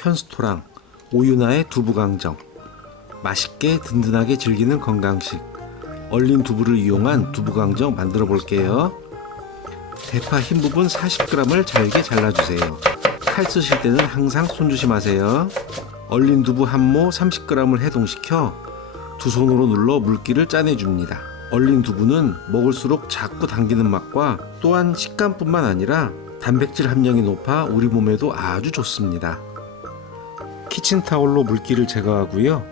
편스토랑, 오유나의 두부강정. 맛있게 든든하게 즐기는 건강식. 얼린 두부를 이용한 두부강정 만들어 볼게요. 대파 흰 부분 40g을 잘게 잘라주세요. 칼 쓰실 때는 항상 손조심하세요. 얼린 두부 한 모 30g을 해동시켜 두 손으로 눌러 물기를 짜내줍니다. 얼린 두부는 먹을수록 자꾸 당기는 맛과 또한 식감뿐만 아니라 단백질 함량이 높아 우리 몸에도 아주 좋습니다. 키친타올로 물기를 제거하고요.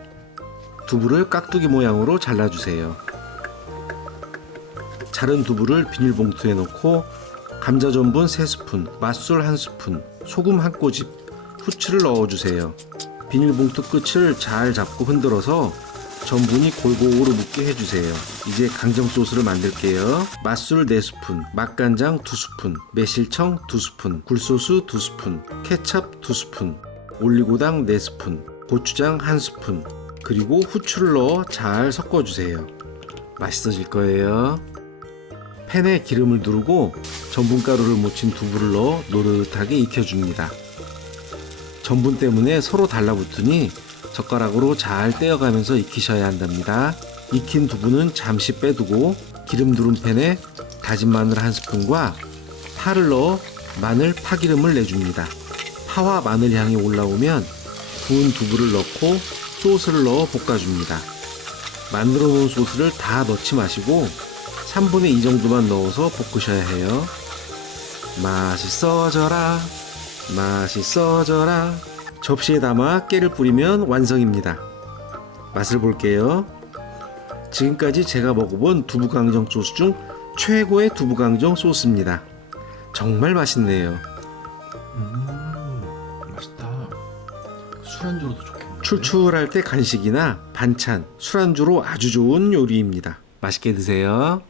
두부를 깍두기 모양으로 잘라주세요. 자른 두부를 비닐봉투에 넣고 감자 전분 3스푼, 맛술 1스푼, 소금 1꼬집, 후추를 넣어주세요. 비닐봉투 끝을 잘 잡고 흔들어서 전분이 골고루 묻게 해주세요. 이제 강정 소스를 만들게요. 맛술 4스푼, 맛간장 2스푼, 매실청 2스푼, 굴소스 2스푼, 케첩 2스푼, 올리고당 4스푼, 고추장 1스푼, 그리고 후추를 넣어 잘 섞어주세요. 맛있어질 거예요. 팬에 기름을 두르고 전분가루를 묻힌 두부를 넣어 노릇하게 익혀줍니다. 전분 때문에 서로 달라붙으니 젓가락으로 잘 떼어가면서 익히셔야 한답니다. 익힌 두부는 잠시 빼두고 기름 두른 팬에 다진 마늘 1스푼과 파를 넣어 마늘 파기름을 내줍니다. 파와 마늘 향이 올라오면 구운 두부를 넣고 소스를 넣어 볶아줍니다. 만들어 놓은 소스를 다 넣지 마시고 3분의 2 정도만 넣어서 볶으셔야 해요. 맛있어져라, 맛있어져라. 접시에 담아 깨를 뿌리면 완성입니다. 맛을 볼게요. 지금까지 제가 먹어본 두부강정 소스 중 최고의 두부강정 소스입니다. 정말 맛있네요. 맛있다. 술안주로도 좋겠네. 출출할 때 간식이나 반찬, 술안주로 아주 좋은 요리입니다. 맛있게 드세요.